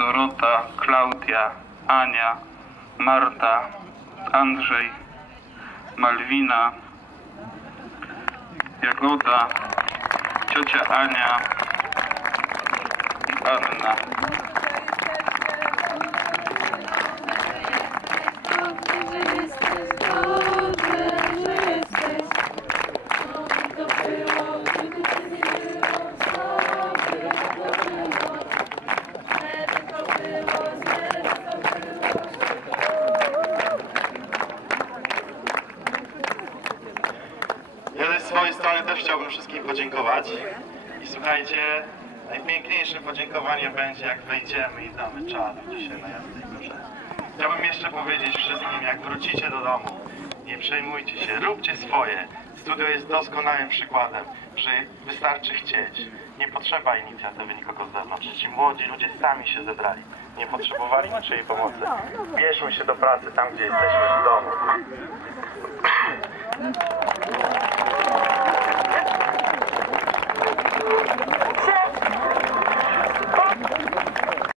Dorota, Klaudia, Ania, Marta, Andrzej, Malwina, Jagoda, ciocia Ania i Anna. Ja ze swojej strony też chciałbym wszystkim podziękować. I słuchajcie, najpiękniejsze podziękowanie będzie jak wejdziemy i damy czadu dzisiaj na Jasnej Górze. Chciałbym jeszcze powiedzieć wszystkim, jak wrócicie do domu, nie przejmujcie się, róbcie swoje. Studio jest doskonałym przykładem, że wystarczy chcieć. Nie potrzeba inicjatywy nikogo z zewnątrz. Ci młodzi ludzie sami się zebrali. Nie potrzebowali niczyjej pomocy. Bierzmy się do pracy tam, gdzie jesteśmy w domu.